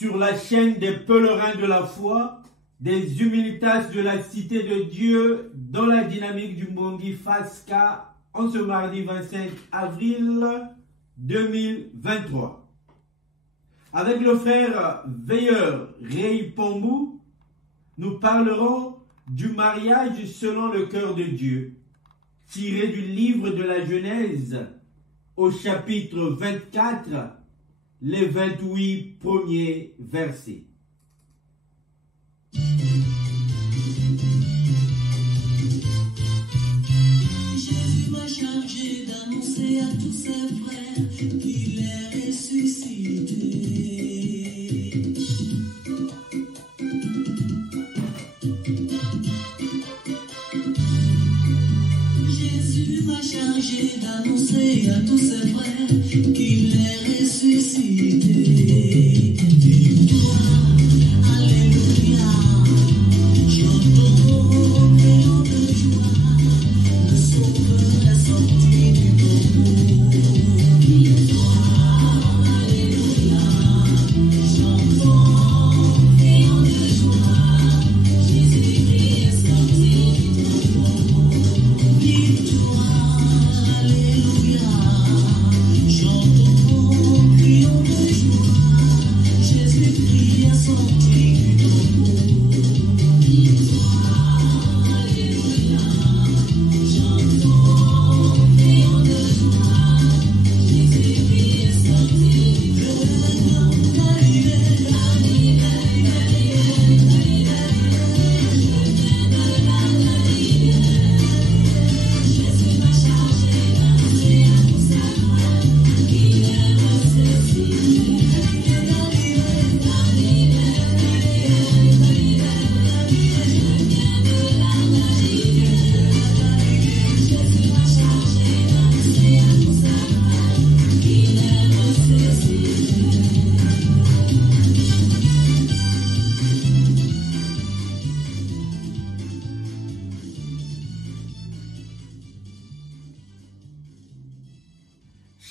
sur la chaîne des pèlerins de la foi, des humilitas de la cité de Dieu dans la dynamique du Mbongi Fasca en ce mardi 25 avril 2023. Avec le frère veilleur Rei Pombou, nous parlerons du mariage selon le cœur de Dieu, tiré du livre de la Genèse au chapitre 24, les 28 premiers versets. Jésus m'a chargé d'annoncer à tous ses frères qu'il est ressuscité. Jésus m'a chargé d'annoncer à tous ses frères qu'il est ressuscité.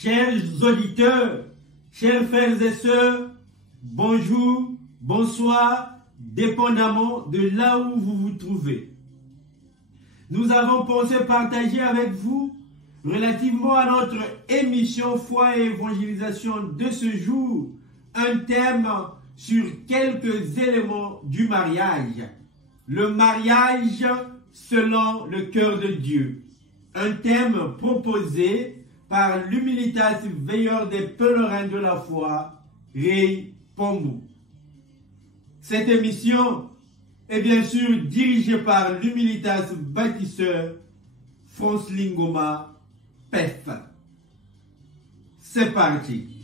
Chers auditeurs, chers frères et sœurs, bonjour, bonsoir, dépendamment de là où vous vous trouvez. Nous avons pensé partager avec vous, relativement à notre émission Foi et Évangélisation de ce jour, un thème sur quelques éléments du mariage. Le mariage selon le cœur de Dieu. Un thème proposé par l'humilitas veilleur des pèlerins de la foi, Rei Pombou. Cette émission est bien sûr dirigée par l'humilitas bâtisseur France Lingoma PEF. C'est parti.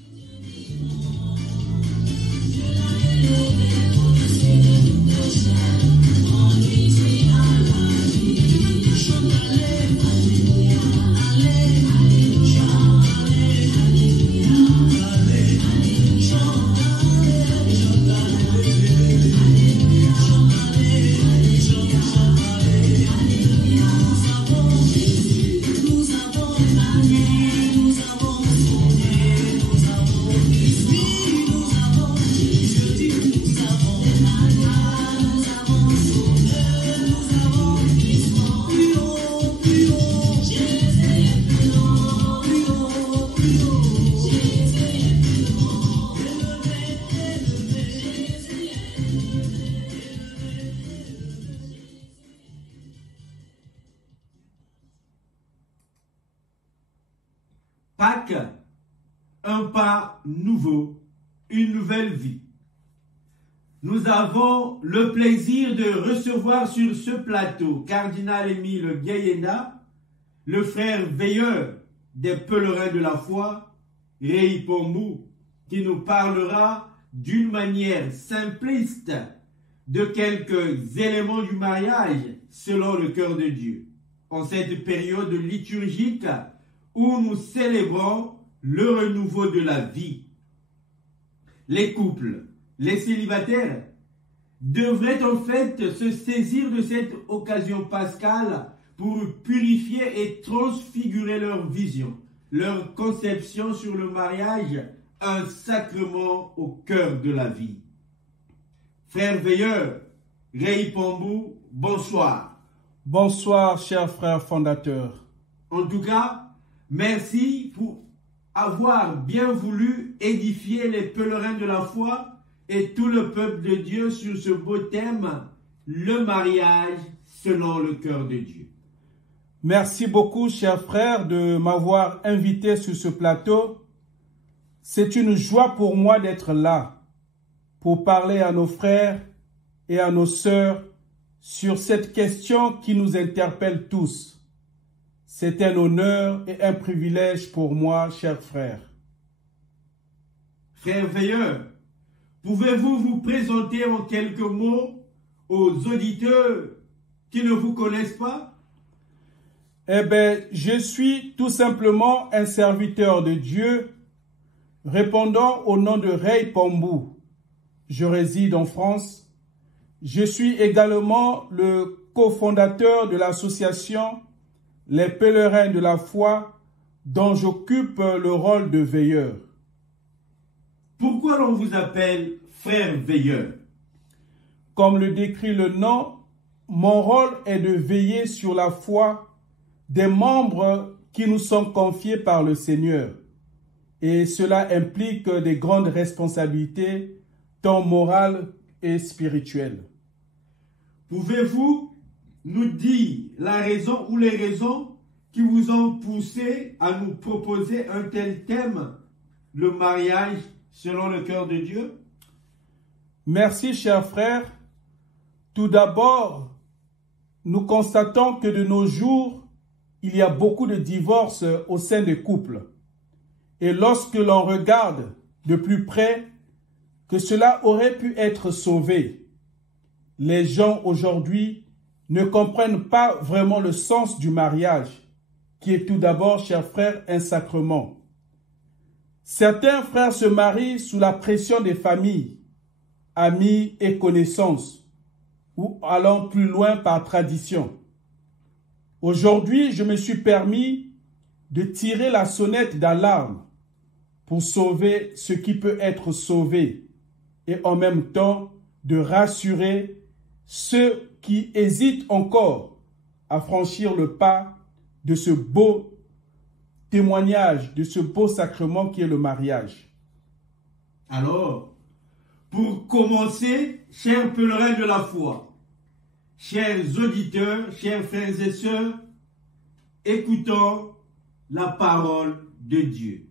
Pâques, un pas nouveau, une nouvelle vie. Nous avons le plaisir de recevoir sur ce plateau Cardinal Émile Gayena, le frère veilleur des pèlerins de la foi, Rei Pombou, qui nous parlera d'une manière simpliste de quelques éléments du mariage selon le cœur de Dieu. En cette période liturgique où nous célébrons le renouveau de la vie. Les couples, les célibataires, devraient en fait se saisir de cette occasion pascale pour purifier et transfigurer leur vision, leur conception sur le mariage, un sacrement au cœur de la vie. Frère veilleur, Ray Pambou, bonsoir. Bonsoir, cher frère fondateur. En tout cas, merci pour avoir bien voulu édifier les pèlerins de la foi et tout le peuple de Dieu sur ce beau thème, le mariage selon le cœur de Dieu. Merci beaucoup, cher frère, de m'avoir invité sur ce plateau. C'est une joie pour moi d'être là pour parler à nos frères et à nos sœurs sur cette question qui nous interpelle tous. C'est un honneur et un privilège pour moi, cher frère. Frère veilleur, pouvez-vous vous présenter en quelques mots aux auditeurs qui ne vous connaissent pas? Eh bien, je suis tout simplement un serviteur de Dieu, répondant au nom de Ray Pambou. Je réside en France. Je suis également le cofondateur de l'association Les Pèlerins de la foi, dont j'occupe le rôle de veilleur. Pourquoi l'on vous appelle frère veilleur? Comme le décrit le nom, mon rôle est de veiller sur la foi des membres qui nous sont confiés par le Seigneur. Et cela implique des grandes responsabilités, tant morales et spirituelles. Pouvez-vous nous dire la raison ou les raisons qui vous ont poussé à nous proposer un tel thème, le mariage selon le cœur de Dieu? Merci, cher frère. Tout d'abord, nous constatons que de nos jours, il y a beaucoup de divorces au sein des couples. Et lorsque l'on regarde de plus près que cela aurait pu être sauvé, les gens aujourd'hui ne comprennent pas vraiment le sens du mariage, qui est tout d'abord, chers frères, un sacrement. Certains frères se marient sous la pression des familles, amis et connaissances, ou allant plus loin par tradition. Aujourd'hui, je me suis permis de tirer la sonnette d'alarme pour sauver ce qui peut être sauvé et en même temps de rassurer ceux qui hésitent encore à franchir le pas de ce beau témoignage, de ce beau sacrement qui est le mariage. Alors, pour commencer, chers pèlerins de la foi, chers auditeurs, chers frères et sœurs, écoutons la parole de Dieu.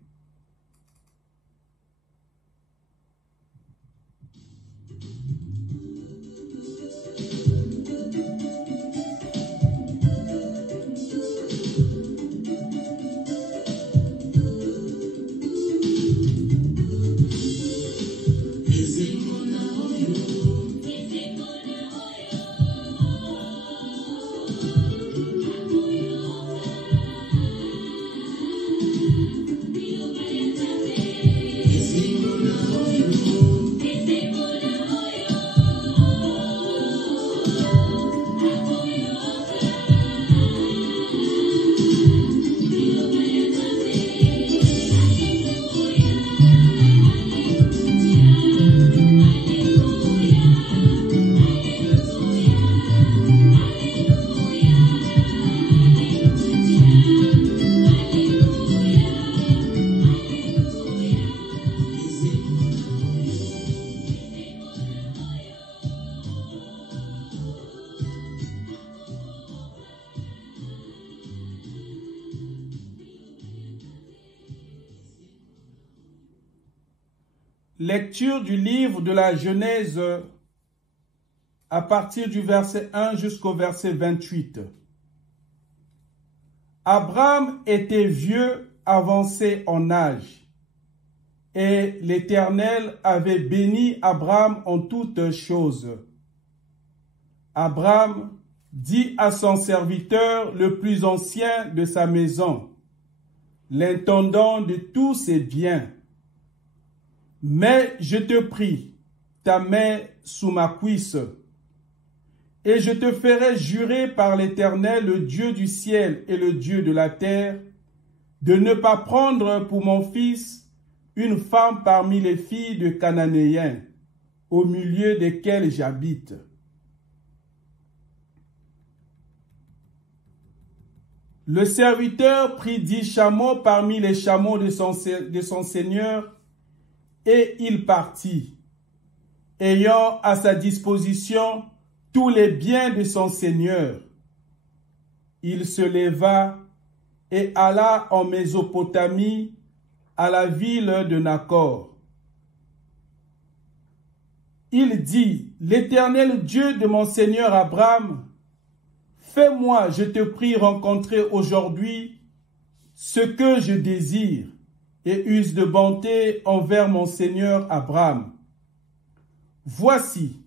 Lecture du livre de la Genèse à partir du verset 1 jusqu'au verset 28. Abraham était vieux, avancé en âge, et l'Éternel avait béni Abraham en toutes choses. Abraham dit à son serviteur le plus ancien de sa maison, l'intendant de tous ses biens: mais je te prie, ta main sous ma cuisse, et je te ferai jurer par l'Éternel, le Dieu du ciel et le Dieu de la terre, de ne pas prendre pour mon fils une femme parmi les filles de Cananéens, au milieu desquels j'habite. Le serviteur prit 10 chameaux parmi les chameaux de son seigneur et il partit, ayant à sa disposition tous les biens de son seigneur. Il se leva et alla en Mésopotamie, à la ville de Nacor. Il dit, l'Éternel Dieu de mon seigneur Abraham, fais-moi, je te prie, rencontrer aujourd'hui ce que je désire et use de bonté envers mon seigneur Abraham. Voici,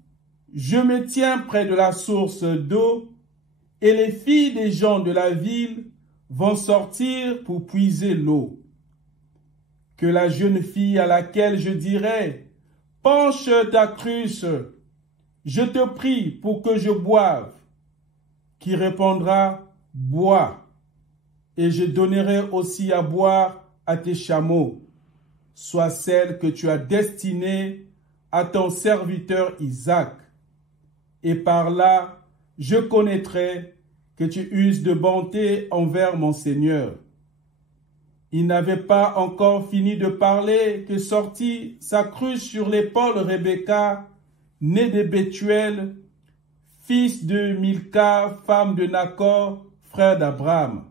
je me tiens près de la source d'eau et les filles des gens de la ville vont sortir pour puiser l'eau. Que la jeune fille à laquelle je dirai, penche ta cruche, je te prie pour que je boive, qui répondra, bois, et je donnerai aussi à boire à tes chameaux, soit celle que tu as destinée à ton serviteur Isaac. Et par là, je connaîtrai que tu uses de bonté envers mon Seigneur. Il n'avait pas encore fini de parler que sortit sa cruche sur l'épaule Rebecca, née de Bethuel, fils de Milca, femme de Nacor, frère d'Abraham.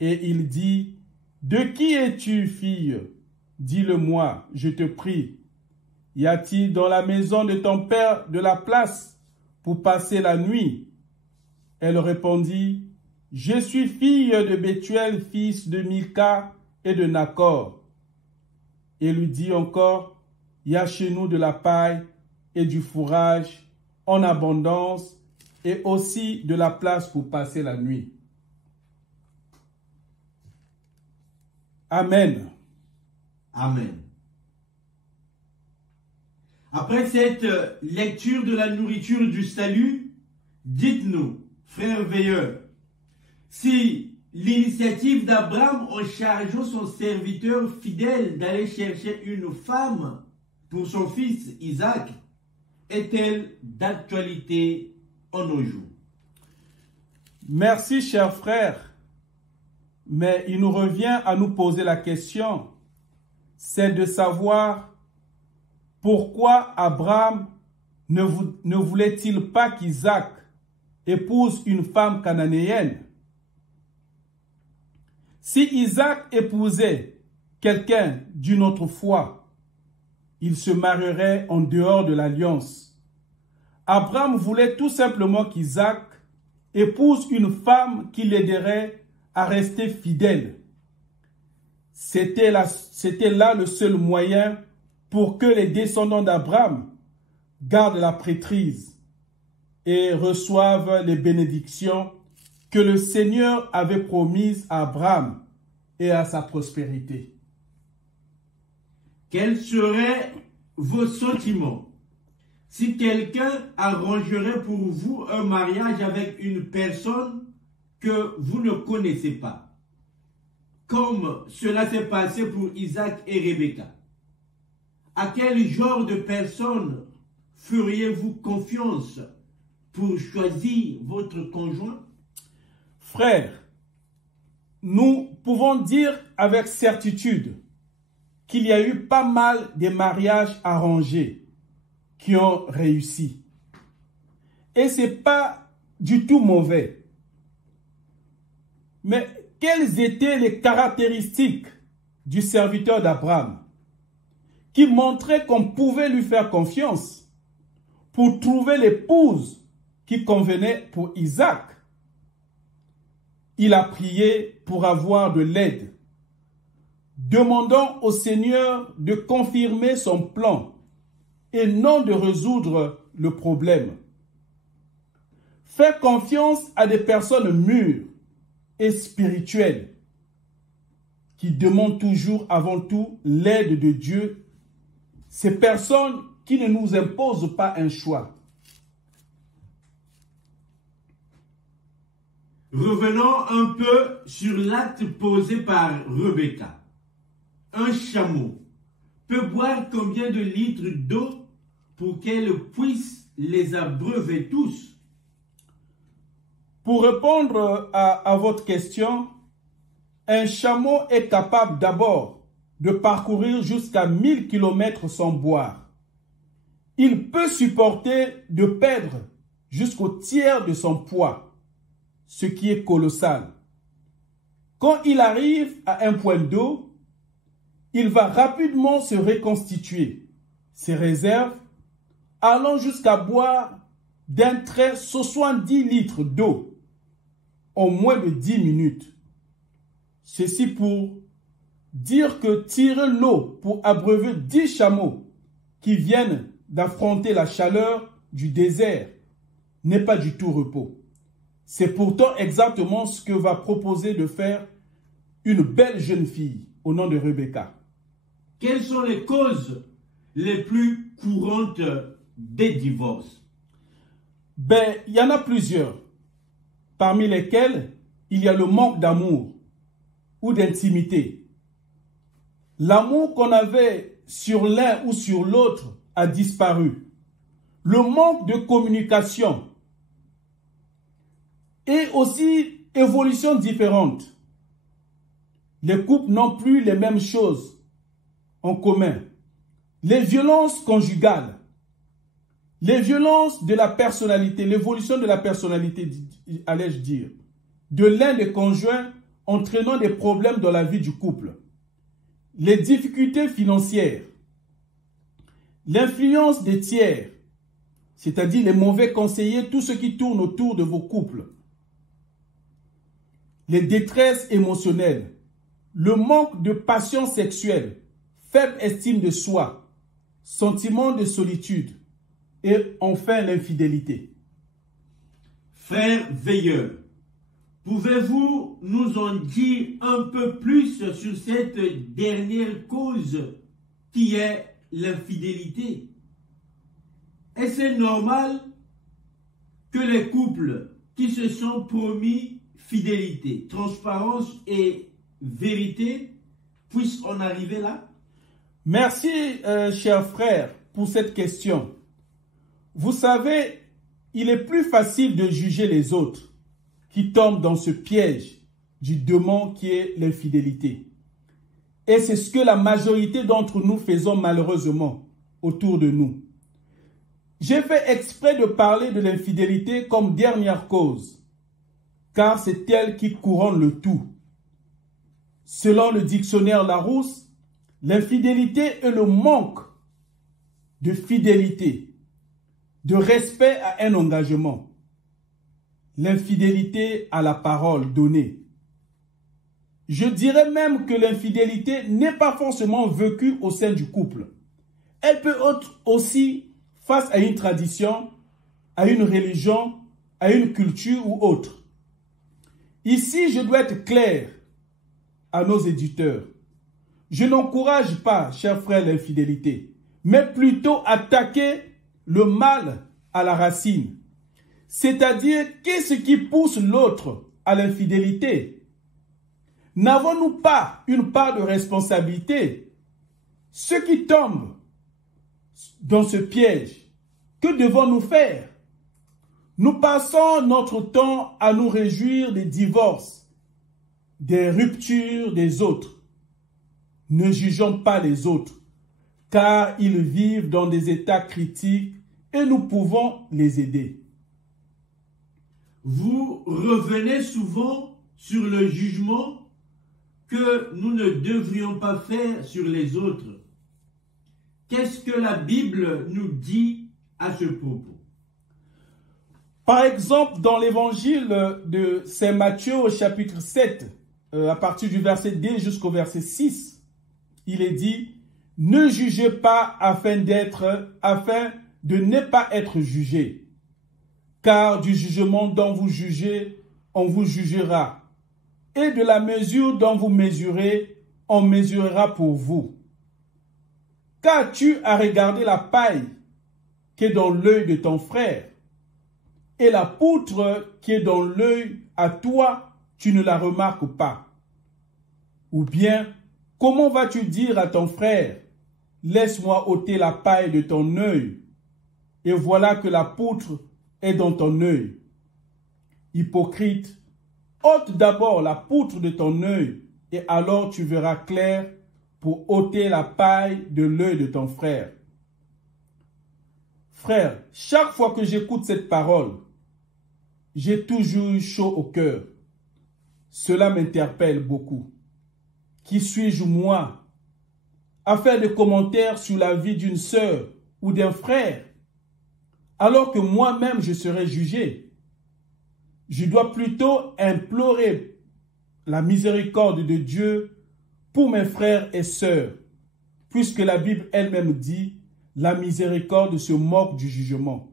Et il dit, « De qui es-tu, fille? Dis-le-moi, je te prie. Y a-t-il dans la maison de ton père de la place pour passer la nuit? » Elle répondit, « Je suis fille de Bethuel, fils de Milca et de Nacor. » Et lui dit encore, « Y a chez nous de la paille et du fourrage en abondance et aussi de la place pour passer la nuit. » Amen. Amen. Après cette lecture de la nourriture du salut, dites-nous, frères veilleurs, si l'initiative d'Abraham en chargeant son serviteur fidèle d'aller chercher une femme pour son fils Isaac est-elle d'actualité en nos jours? Merci, chers frères. Mais il nous revient à nous poser la question, c'est de savoir pourquoi Abraham ne voulait-il pas qu'Isaac épouse une femme cananéenne? Si Isaac épousait quelqu'un d'une autre foi, il se marierait en dehors de l'alliance. Abraham voulait tout simplement qu'Isaac épouse une femme qui l'aiderait à rester fidèle. C'était là le seul moyen pour que les descendants d'Abraham gardent la prêtrise et reçoivent les bénédictions que le Seigneur avait promises à Abraham et à sa prospérité. Quels seraient vos sentiments si quelqu'un arrangerait pour vous un mariage avec une personne que vous ne connaissez pas, comme cela s'est passé pour Isaac et Rebecca? À quel genre de personne feriez-vous confiance pour choisir votre conjoint? Frères, nous pouvons dire avec certitude qu'il y a eu pas mal de mariages arrangés qui ont réussi. Et ce n'est pas du tout mauvais. Mais quelles étaient les caractéristiques du serviteur d'Abraham qui montraient qu'on pouvait lui faire confiance pour trouver l'épouse qui convenait pour Isaac? Il a prié pour avoir de l'aide. Demandons au Seigneur de confirmer son plan et non de résoudre le problème. Faire confiance à des personnes mûres et spirituelles qui demandent toujours avant tout l'aide de Dieu. Ces personnes qui ne nous imposent pas un choix. Revenons un peu sur l'acte posé par Rebecca. Un chameau peut boire combien de litres d'eau pour qu'elle puisse les abreuver tous? Pour répondre à votre question, un chameau est capable d'abord de parcourir jusqu'à 1000 km sans boire. Il peut supporter de perdre jusqu'au tiers de son poids, ce qui est colossal. Quand il arrive à un point d'eau, il va rapidement se reconstituer ses réserves, allant jusqu'à boire d'un trait 70 litres d'eau en moins de 10 minutes. Ceci pour dire que tirer l'eau pour abreuver 10 chameaux qui viennent d'affronter la chaleur du désert n'est pas du tout repos. C'est pourtant exactement ce que va proposer de faire une belle jeune fille au nom de Rebecca. Quelles sont les causes les plus courantes des divorces? Il y en a plusieurs, parmi lesquelles il y a le manque d'amour ou d'intimité. L'amour qu'on avait sur l'un ou sur l'autre a disparu. Le manque de communication et aussi évolution différente. Les couples n'ont plus les mêmes choses en commun. Les violences conjugales, les violences de la personnalité, l'évolution de la personnalité, allais-je dire, de l'un des conjoints entraînant des problèmes dans la vie du couple, les difficultés financières, l'influence des tiers, c'est-à-dire les mauvais conseillers, tout ce qui tourne autour de vos couples, les détresses émotionnelles, le manque de passion sexuelle, faible estime de soi, sentiment de solitude et enfin l'infidélité. Frère veilleur, pouvez-vous nous en dire un peu plus sur cette dernière cause qui est l'infidélité? Est-ce normal que les couples qui se sont promis fidélité, transparence et vérité puissent en arriver là? Merci, cher frère, pour cette question. Vous savez, il est plus facile de juger les autres qui tombent dans ce piège du démon qui est l'infidélité. Et c'est ce que la majorité d'entre nous faisons malheureusement autour de nous. J'ai fait exprès de parler de l'infidélité comme dernière cause, car c'est elle qui couronne le tout. Selon le dictionnaire Larousse, l'infidélité est le manque de fidélité, de respect à un engagement. L'infidélité à la parole donnée. Je dirais même que l'infidélité n'est pas forcément vécue au sein du couple. Elle peut être aussi face à une tradition, à une religion, à une culture ou autre. Ici, je dois être clair à nos éditeurs. Je n'encourage pas, chers frères, l'infidélité, mais plutôt attaquer le mal à la racine. C'est-à-dire, qu'est-ce qui pousse l'autre à l'infidélité? N'avons-nous pas une part de responsabilité? Ceux qui tombent dans ce piège, que devons-nous faire? Nous passons notre temps à nous réjouir des divorces, des ruptures des autres. Ne jugeons pas les autres, car ils vivent dans des états critiques et nous pouvons les aider. Vous revenez souvent sur le jugement que nous ne devrions pas faire sur les autres. Qu'est-ce que la Bible nous dit à ce propos? Par exemple, dans l'évangile de Saint Matthieu au chapitre 7, à partir du verset 2 jusqu'au verset 6, il est dit « Ne jugez pas afin de ne pas être jugé. Car du jugement dont vous jugez, on vous jugera. Et de la mesure dont vous mesurez, on mesurera pour vous. Qu'as-tu à regarder la paille qui est dans l'œil de ton frère, et la poutre qui est dans l'œil à toi, tu ne la remarques pas? Ou bien, comment vas-tu dire à ton frère, laisse-moi ôter la paille de ton œil, et voilà que la poutre est dans ton œil. Hypocrite, ôte d'abord la poutre de ton œil, et alors tu verras clair pour ôter la paille de l'œil de ton frère. Frère, chaque fois que j'écoute cette parole, j'ai toujours eu chaud au cœur. Cela m'interpelle beaucoup. Qui suis-je moi à faire des commentaires sur la vie d'une sœur ou d'un frère, alors que moi-même je serai jugé? Je dois plutôt implorer la miséricorde de Dieu pour mes frères et sœurs, puisque la Bible elle-même dit « La miséricorde se moque du jugement ».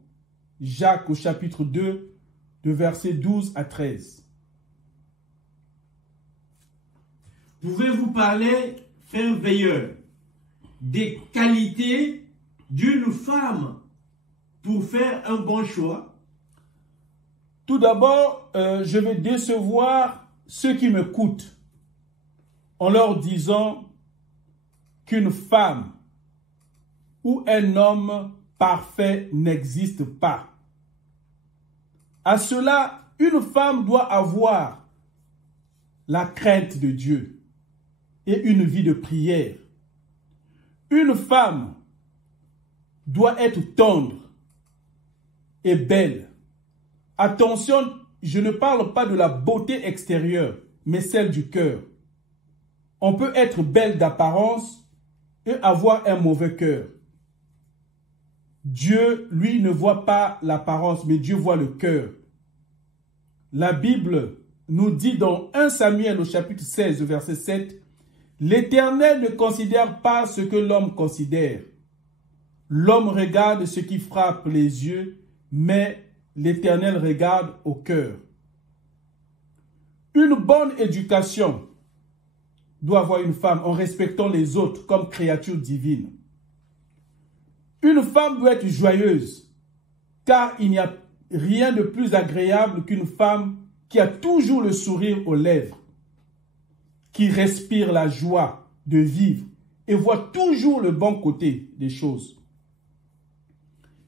Jacques au chapitre 2, de versets 12 à 13. Pouvez-vous parler, frère veilleur, des qualités d'une femme pour faire un bon choix? Tout d'abord, je vais décevoir ceux qui m'écoutent en leur disant qu'une femme ou un homme parfait n'existe pas. À cela, une femme doit avoir la crainte de Dieu et une vie de prière. Une femme doit être tendre et belle. Attention, je ne parle pas de la beauté extérieure, mais celle du cœur. On peut être belle d'apparence et avoir un mauvais cœur. Dieu, lui, ne voit pas l'apparence, mais Dieu voit le cœur. La Bible nous dit dans 1 Samuel au chapitre 16, verset 7, « L'Éternel ne considère pas ce que l'homme considère. L'homme regarde ce qui frappe les yeux, mais l'Éternel regarde au cœur. » Une bonne éducation doit avoir une femme en respectant les autres comme créatures divines. Une femme doit être joyeuse, car il n'y a rien de plus agréable qu'une femme qui a toujours le sourire aux lèvres, qui respire la joie de vivre et voit toujours le bon côté des choses.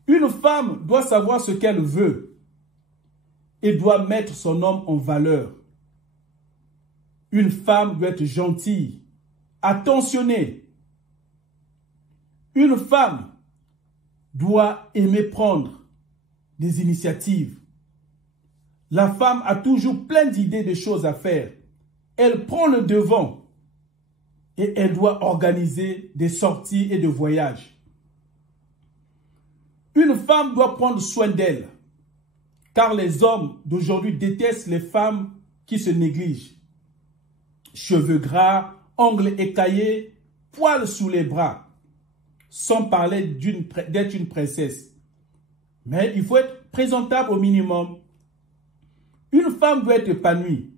Une femme doit savoir ce qu'elle veut et doit mettre son homme en valeur. Une femme doit être gentille, attentionnée. Une femme doit aimer prendre des initiatives. La femme a toujours plein d'idées de choses à faire. Elle prend le devant et elle doit organiser des sorties et des voyages. Une femme doit prendre soin d'elle, car les hommes d'aujourd'hui détestent les femmes qui se négligent. Cheveux gras, ongles écaillés, poils sous les bras, sans parler d'être une princesse. Mais il faut être présentable au minimum. Une femme doit être épanouie.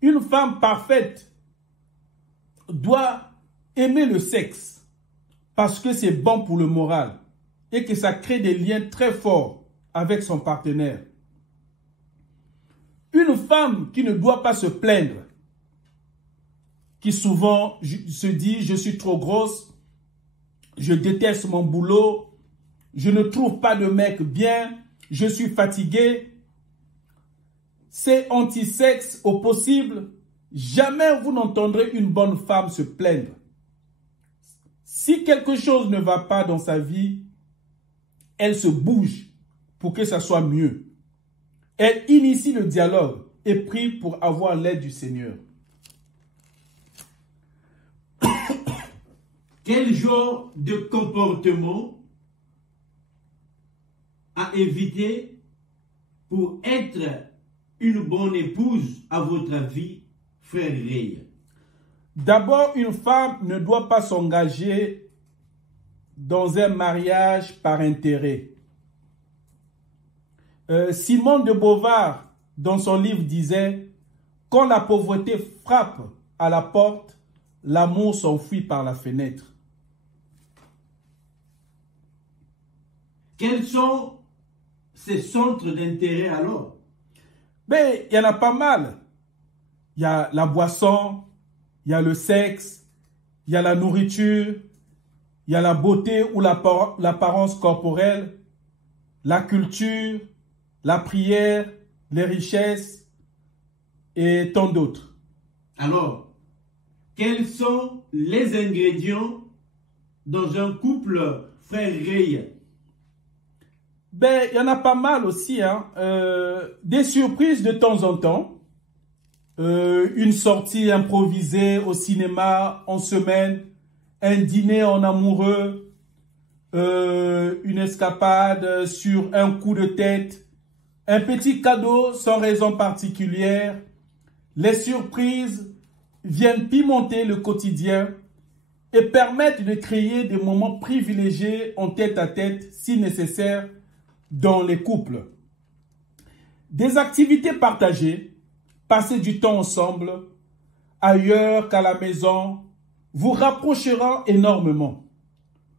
Une femme parfaite doit aimer le sexe parce que c'est bon pour le moral et que ça crée des liens très forts avec son partenaire. Une femme qui ne doit pas se plaindre, qui souvent se dit « je suis trop grosse, je déteste mon boulot, je ne trouve pas de mec bien, je suis fatiguée », c'est anti-sexe au possible. Jamais vous n'entendrez une bonne femme se plaindre. Si quelque chose ne va pas dans sa vie, elle se bouge pour que ça soit mieux. Elle initie le dialogue et prie pour avoir l'aide du Seigneur. Quel genre de comportement à éviter pour être une bonne épouse à votre avis, frère Ray? D'abord, une femme ne doit pas s'engager dans un mariage par intérêt. Simone de Beauvoir, dans son livre, disait « Quand la pauvreté frappe à la porte, l'amour s'enfuit par la fenêtre. » Quels sont ces centres d'intérêt alors? Ben, il y en a pas mal. Il y a la boisson, il y a le sexe, il y a la nourriture, il y a la beauté ou l'apparence corporelle, la culture, la prière, les richesses et tant d'autres. Alors, quels sont les ingrédients dans un couple, frère Ray? Ben, il y en a pas mal aussi, hein. Des surprises de temps en temps. Une sortie improvisée au cinéma en semaine, un dîner en amoureux, une escapade sur un coup de tête, un petit cadeau sans raison particulière. Les surprises viennent pimenter le quotidien et permettent de créer des moments privilégiés en tête-à-tête si nécessaire dans les couples. Des activités partagées, passer du temps ensemble, ailleurs qu'à la maison, vous rapprochera énormément.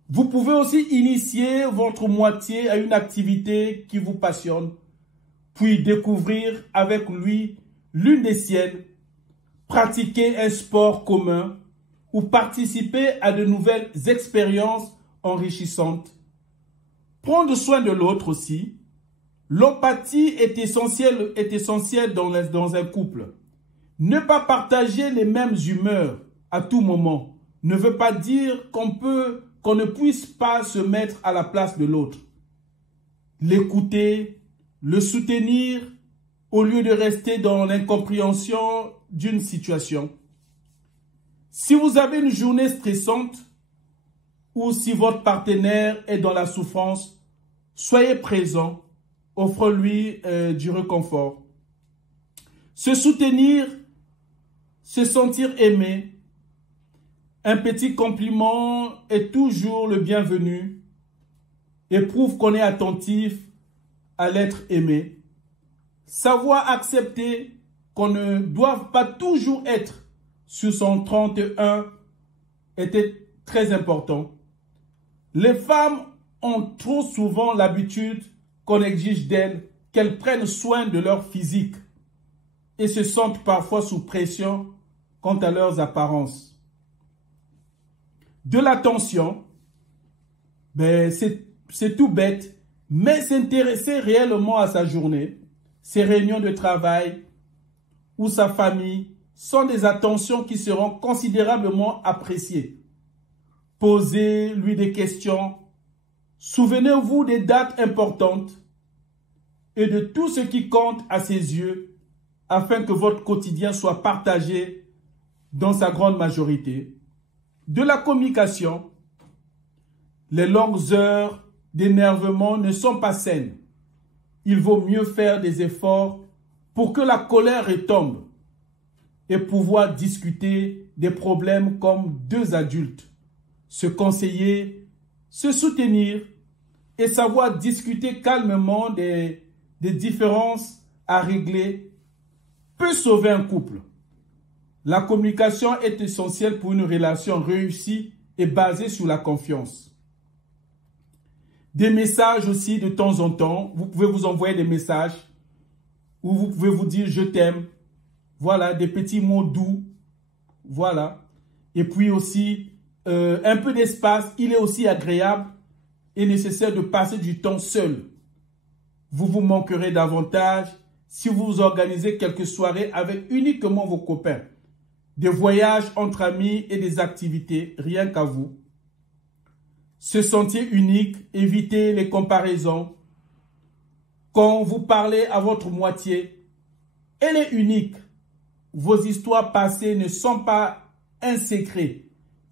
Vous pouvez aussi initier votre moitié à une activité qui vous passionne, puis découvrir avec lui l'une des siennes, pratiquer un sport commun ou participer à de nouvelles expériences enrichissantes. Prendre soin de l'autre aussi. L'empathie est essentielle dans un couple. Ne pas partager les mêmes humeurs à tout moment ne veut pas dire qu'on ne puisse pas se mettre à la place de l'autre. L'écouter, le soutenir au lieu de rester dans l'incompréhension d'une situation. Si vous avez une journée stressante ou si votre partenaire est dans la souffrance, soyez présent. Offre-lui du réconfort. Se soutenir, se sentir aimé. Un petit compliment est toujours le bienvenu et prouve qu'on est attentif à l'être aimé. Savoir accepter qu'on ne doit pas toujours être sur son 31 était très important. Les femmes ont trop souvent l'habitude qu'on exige d'elles qu'elles prennent soin de leur physique et se sentent parfois sous pression quant à leurs apparences. De l'attention, ben c'est tout bête, mais s'intéresser réellement à sa journée, ses réunions de travail ou sa famille sont des attentions qui seront considérablement appréciées. Posez-lui des questions. Souvenez-vous des dates importantes et de tout ce qui compte à ses yeux afin que votre quotidien soit partagé dans sa grande majorité. De la communication, les longues heures d'énervement ne sont pas saines. Il vaut mieux faire des efforts pour que la colère retombe et pouvoir discuter des problèmes comme deux adultes, se conseiller, se soutenir et savoir discuter calmement des différences à régler peut sauver un couple. La communication est essentielle pour une relation réussie et basée sur la confiance. Des messages aussi de temps en temps. Vous pouvez vous envoyer des messages où vous pouvez vous dire « je t'aime ». Voilà, des petits mots doux. Voilà. Et puis aussi, un peu d'espace. Il est aussi agréable et nécessaire de passer du temps seul. Vous vous manquerez davantage si vous vous organisez quelques soirées avec uniquement vos copains. Des voyages entre amis et des activités, rien qu'à vous. Se sentir unique, évitez les comparaisons. Quand vous parlez à votre moitié, elle est unique. Vos histoires passées ne sont pas un secret.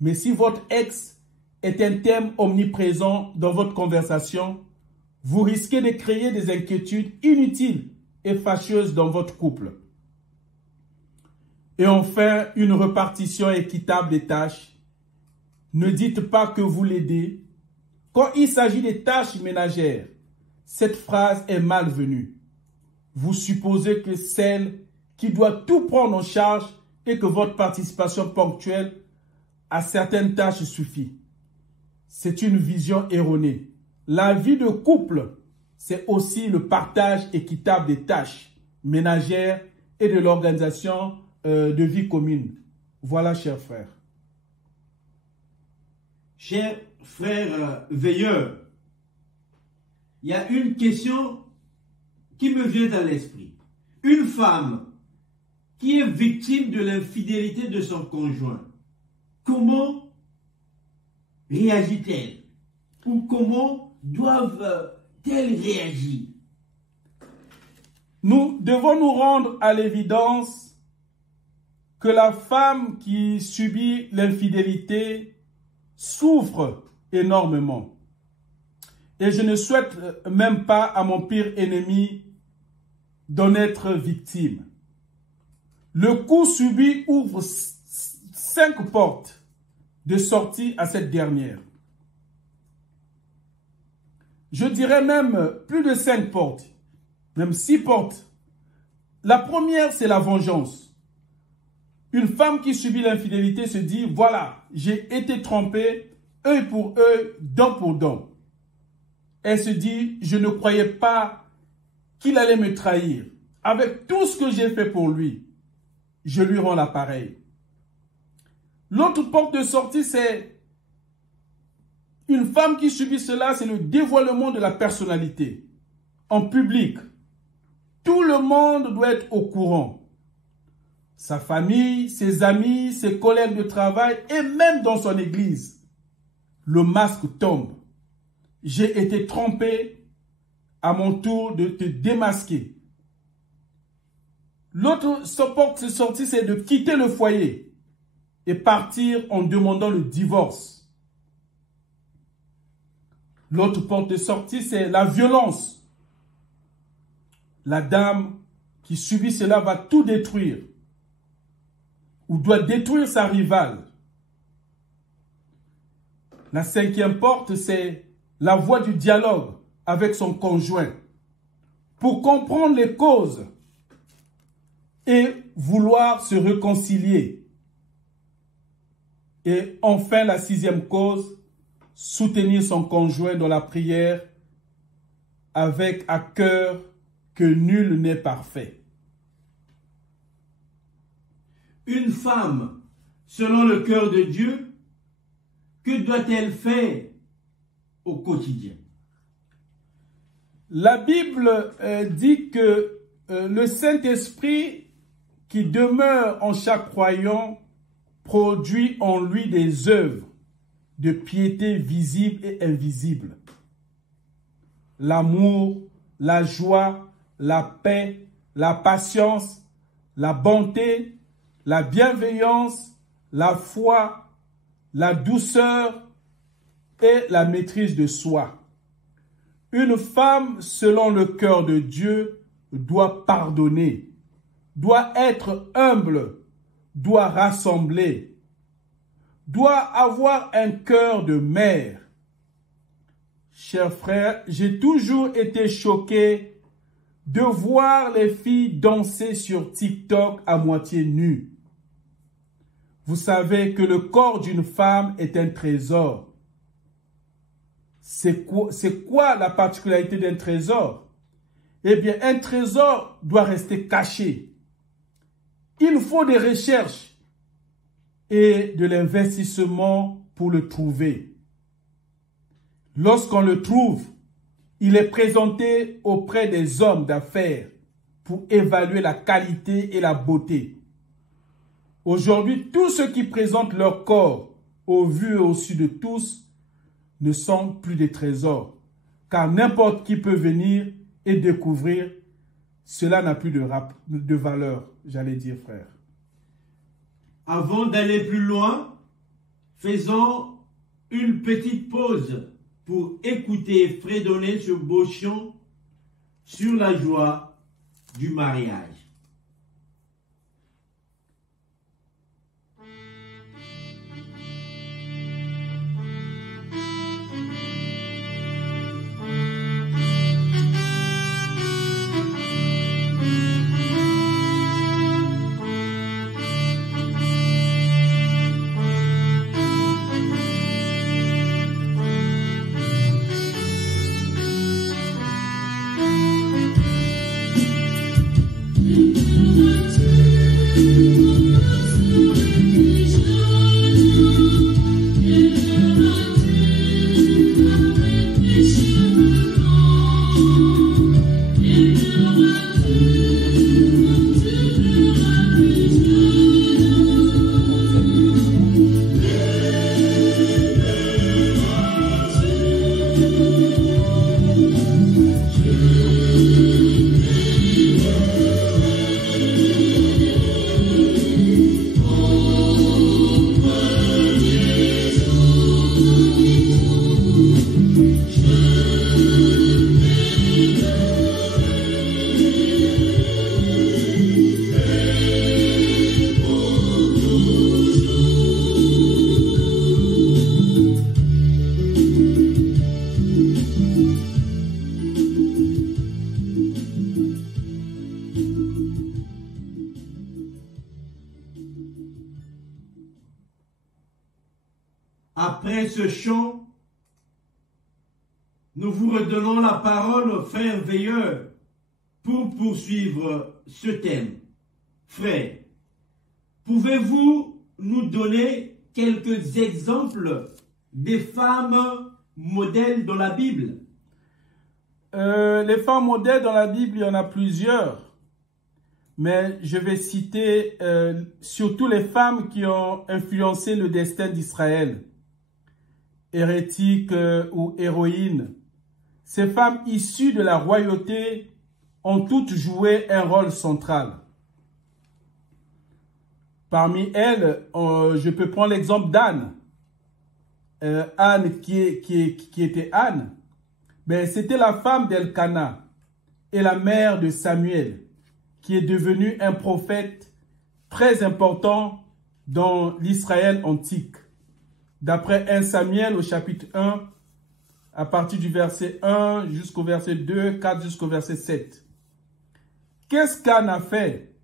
Mais si votre ex est un thème omniprésent dans votre conversation, vous risquez de créer des inquiétudes inutiles et fâcheuses dans votre couple. Et enfin, une répartition équitable des tâches. Ne dites pas que vous l'aidez. Quand il s'agit des tâches ménagères, cette phrase est malvenue. Vous supposez que celle qui doit tout prendre en charge et que votre participation ponctuelle à certaines tâches suffit. C'est une vision erronée. La vie de couple, c'est aussi le partage équitable des tâches ménagères et de l'organisation de vie commune. Voilà, chers frères. chers frères veilleurs, il y a une question qui me vient à l'esprit. Une femme qui est victime de l'infidélité de son conjoint, comment réagit-elle? Ou comment doivent-elles réagir? Nous devons nous rendre à l'évidence que la femme qui subit l'infidélité souffre énormément. Et je ne souhaite même pas à mon pire ennemi d'en être victime. Le coup subi ouvre 5 portes de sortie à cette dernière. Je dirais même plus de 5 portes, même 6 portes. La première, c'est la vengeance. Une femme qui subit l'infidélité se dit, voilà, j'ai été trompée, œil pour œil, dent pour dent. Elle se dit, je ne croyais pas qu'il allait me trahir. Avec tout ce que j'ai fait pour lui, je lui rends l'appareil. L'autre porte de sortie, c'est une femme qui subit cela, c'est le dévoilement de la personnalité en public. Tout le monde doit être au courant. Sa famille, ses amis, ses collègues de travail et même dans son église. Le masque tombe. J'ai été trompé, à mon tour de te démasquer. L'autre porte de sortie, c'est de quitter le foyer et partir en demandant le divorce. L'autre porte de sortie, c'est la violence. La dame qui subit cela va tout détruire ou doit détruire sa rivale. La 5e porte, c'est la voie du dialogue avec son conjoint pour comprendre les causes et vouloir se réconcilier. Et enfin, la 6e cause, soutenir son conjoint dans la prière avec à cœur que nul n'est parfait. Une femme, selon le cœur de Dieu, que doit-elle faire au quotidien? La Bible dit que le Saint-Esprit qui demeure en chaque croyant produit en lui des œuvres de piété visibles et invisibles. L'amour, la joie, la paix, la patience, la bonté, la bienveillance, la foi, la douceur et la maîtrise de soi. Une femme, selon le cœur de Dieu, doit pardonner, doit être humble, doit rassembler, doit avoir un cœur de mère. Chers frères, j'ai toujours été choqué de voir les filles danser sur TikTok à moitié nues. Vous savez que le corps d'une femme est un trésor. C'est quoi la particularité d'un trésor? Eh bien, un trésor doit rester caché. Il faut des recherches et de l'investissement pour le trouver. Lorsqu'on le trouve, il est présenté auprès des hommes d'affaires pour évaluer la qualité et la beauté. Aujourd'hui, tous ceux qui présentent leur corps au vu et au su de tous ne sont plus des trésors, car n'importe qui peut venir et découvrir. Cela n'a plus de valeur, j'allais dire, frère. Avant d'aller plus loin, faisons une petite pause pour écouter et fredonner ce beau chant sur la joie du mariage. après ce chant, nous vous redonnons la parole, frères veilleurs, pour poursuivre ce thème. Frères, pouvez-vous nous donner quelques exemples des femmes modèles dans la Bible? Les femmes modèles dans la Bible, il y en a plusieurs. Mais je vais citer surtout les femmes qui ont influencé le destin d'Israël. Hérétiques ou héroïnes. Ces femmes issues de la royauté ont toutes joué un rôle central. Parmi elles, je peux prendre l'exemple d'Anne. Anne qui était Anne, ben, c'était la femme d'Elkana et la mère de Samuel, qui est devenu un prophète très important dans l'Israël antique. D'après 1 Samuel au chapitre 1, à partir du verset 1 jusqu'au verset 2, 4 jusqu'au verset 7. Qu'est-ce qu'Anne a fait?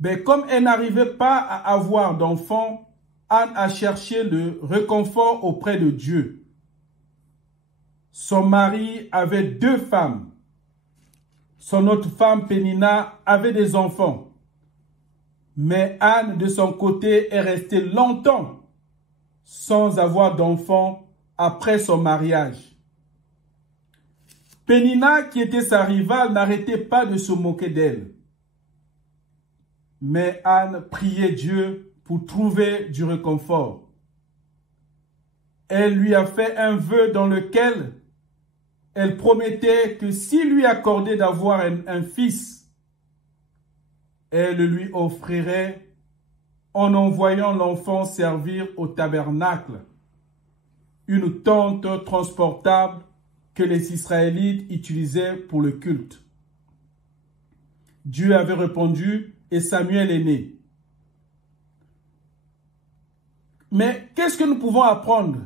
Ben, comme elle n'arrivait pas à avoir d'enfant, Anne a cherché le réconfort auprès de Dieu. Son mari avait 2 femmes. Son autre femme, Pénina, avait des enfants. Mais Anne, de son côté, est restée longtemps sans avoir d'enfants après son mariage. Pénina, qui était sa rivale, n'arrêtait pas de se moquer d'elle. Mais Anne priait Dieu pour trouver du réconfort. Elle lui a fait un vœu dans lequel elle promettait que s'il lui accordait d'avoir un fils, elle le lui offrirait en envoyant l'enfant servir au tabernacle, une tente transportable que les Israélites utilisaient pour le culte. Dieu avait répondu et Samuel est né. Mais qu'est-ce que nous pouvons apprendre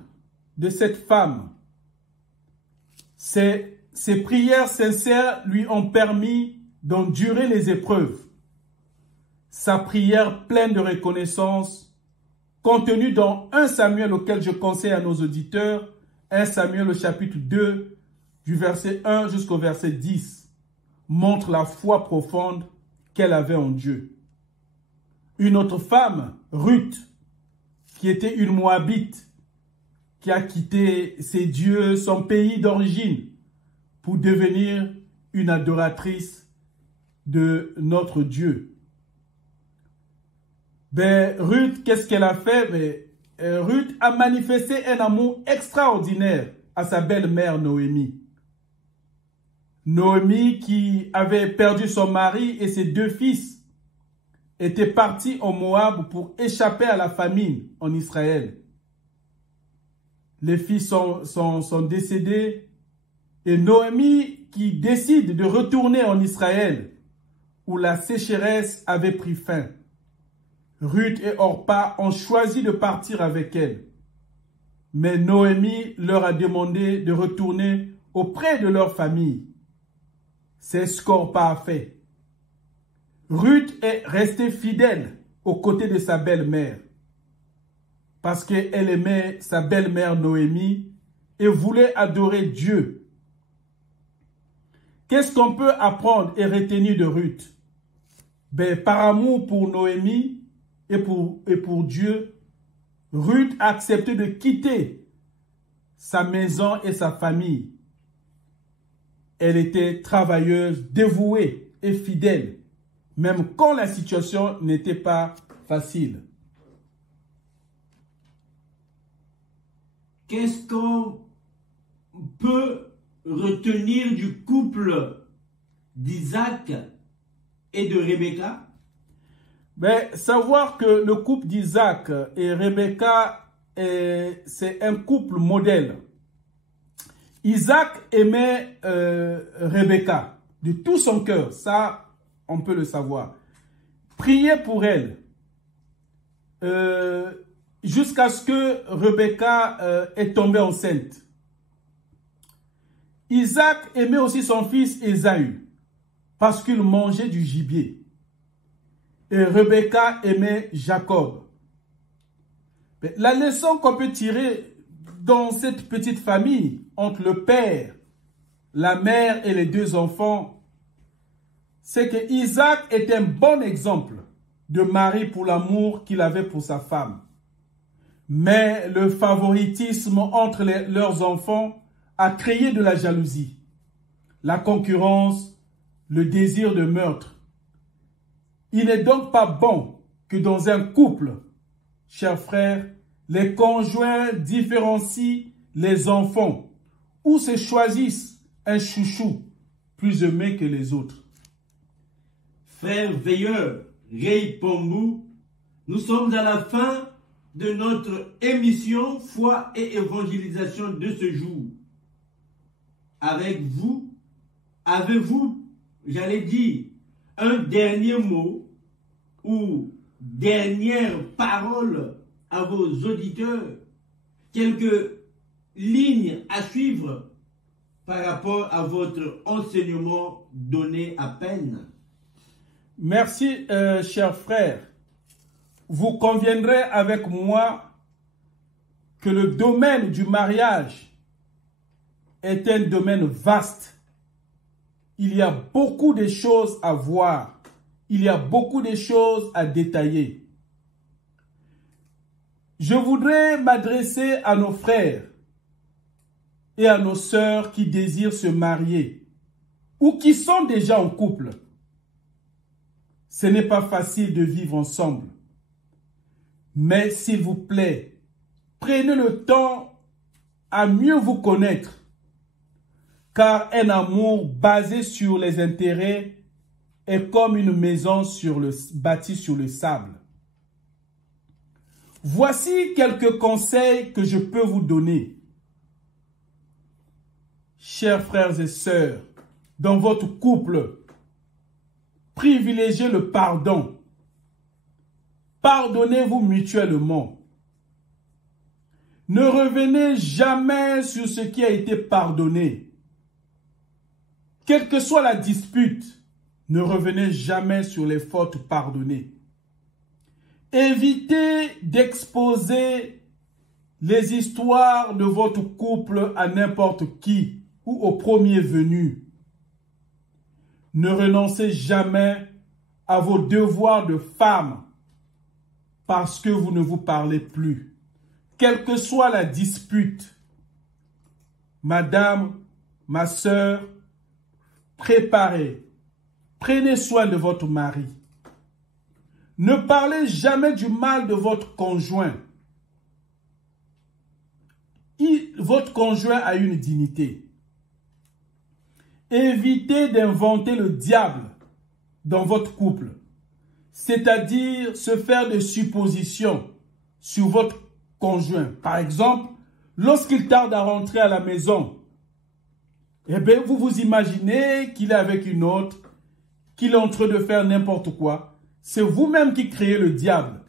de cette femme? Ses prières sincères lui ont permis d'endurer les épreuves. Sa prière pleine de reconnaissance, contenue dans 1 Samuel auquel je conseille à nos auditeurs, 1 Samuel au chapitre 2, du verset 1 jusqu'au verset 10, montre la foi profonde qu'elle avait en Dieu. Une autre femme, Ruth, qui était une Moabite, qui a quitté ses dieux, son pays d'origine, pour devenir une adoratrice de notre Dieu. Ben, Ruth, qu'est-ce qu'elle a fait? Ben, Ruth a manifesté un amour extraordinaire à sa belle-mère Noémie. Noémie, qui avait perdu son mari et ses 2 fils, était partie au Moab pour échapper à la famine en Israël. Les fils sont décédés et Noémie qui décide de retourner en Israël où la sécheresse avait pris fin. Ruth et Orpa ont choisi de partir avec elle. Mais Noémie leur a demandé de retourner auprès de leur famille. C'est ce qu'Orpa a fait. Ruth est restée fidèle aux côtés de sa belle-mère parce qu'elle aimait sa belle-mère Noémie et voulait adorer Dieu. Qu'est-ce qu'on peut apprendre et retenir de Ruth? Ben, par amour pour Noémie et pour Dieu, Ruth a accepté de quitter sa maison et sa famille. Elle était travailleuse, dévouée et fidèle, même quand la situation n'était pas facile. Qu'est-ce qu'on peut retenir du couple d'Isaac et de Rebecca? Ben, savoir que le couple d'Isaac et Rebecca, c'est un couple modèle. Isaac aimait Rebecca de tout son cœur, ça on peut le savoir. Priait pour elle jusqu'à ce que Rebecca est tombée enceinte. Isaac aimait aussi son fils Ésaü parce qu'il mangeait du gibier. Et Rebecca aimait Jacob. La leçon qu'on peut tirer dans cette petite famille, entre le père, la mère et les deux enfants, c'est que Isaac est un bon exemple de mari pour l'amour qu'il avait pour sa femme. Mais le favoritisme entre leurs enfants a créé de la jalousie, la concurrence, le désir de meurtre. Il n'est donc pas bon que dans un couple, chers frères, les conjoints différencient les enfants ou se choisissent un chouchou plus aimé que les autres. Frère veilleur, Ray Pombu, nous sommes à la fin de notre émission Foi et évangélisation de ce jour. Avec vous, avez-vous, j'allais dire, un dernier mot ou dernière parole à vos auditeurs, quelques lignes à suivre par rapport à votre enseignement donné à peine? Merci, chers frères. Vous conviendrez avec moi que le domaine du mariage est un domaine vaste. Il y a beaucoup de choses à voir. Il y a beaucoup de choses à détailler. Je voudrais m'adresser à nos frères et à nos sœurs qui désirent se marier ou qui sont déjà en couple. Ce n'est pas facile de vivre ensemble. Mais s'il vous plaît, prenez le temps à mieux vous connaître, car un amour basé sur les intérêts est comme une maison bâtie sur le sable. Voici quelques conseils que je peux vous donner. Chers frères et sœurs, dans votre couple, privilégiez le pardon. Pardonnez-vous mutuellement. Ne revenez jamais sur ce qui a été pardonné. Quelle que soit la dispute, ne revenez jamais sur les fautes pardonnées. Évitez d'exposer les histoires de votre couple à n'importe qui ou au premier venu. Ne renoncez jamais à vos devoirs de femme parce que vous ne vous parlez plus. Quelle que soit la dispute, madame, ma sœur, préparez, prenez soin de votre mari. Ne parlez jamais du mal de votre conjoint. Votre conjoint a une dignité. Évitez d'inventer le diable dans votre couple, c'est-à-dire se faire des suppositions sur votre conjoint. Par exemple, lorsqu'il tarde à rentrer à la maison, eh bien, vous vous imaginez qu'il est avec une autre, qu'il est en train de faire n'importe quoi. C'est vous-même qui créez le diable.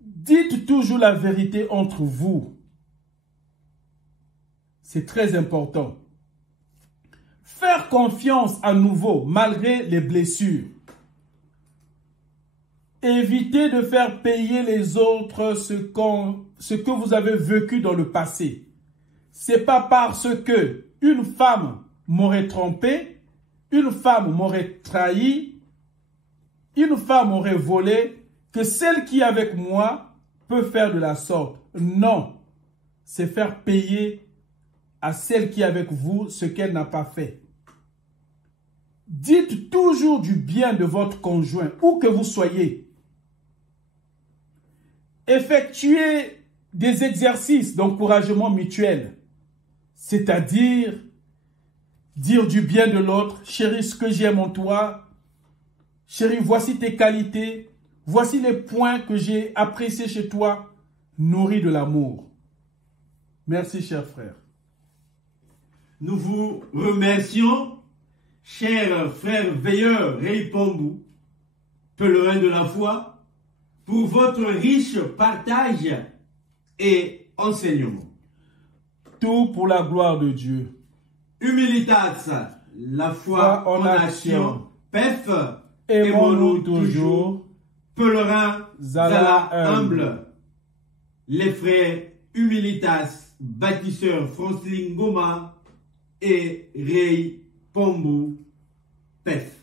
Dites toujours la vérité entre vous. C'est très important. Faire confiance à nouveau malgré les blessures. Évitez de faire payer les autres ce que vous avez vécu dans le passé. C'est pas parce que une femme m'aurait trompé, une femme m'aurait trahi, une femme aurait volé, que celle qui est avec moi peut faire de la sorte. Non, c'est faire payer à celle qui est avec vous ce qu'elle n'a pas fait. Dites toujours du bien de votre conjoint, où que vous soyez. Effectuez des exercices d'encouragement mutuel, c'est-à-dire dire du bien de l'autre. Chérie, ce que j'aime en toi. Chérie, voici tes qualités. Voici les points que j'ai appréciés chez toi. Nourris de l'amour. Merci, chers frères. Nous vous remercions, chers frères veilleurs Ray Pombu, pèlerins de la foi, pour votre riche partage et enseignement. Tout pour la gloire de Dieu. Humilitas, la foi en action. PEF, aimons-nous toujours. Pèlerin, Zala humble. les frères Humilitas, bâtisseur Francelin Goma et Ray Pombo Pef.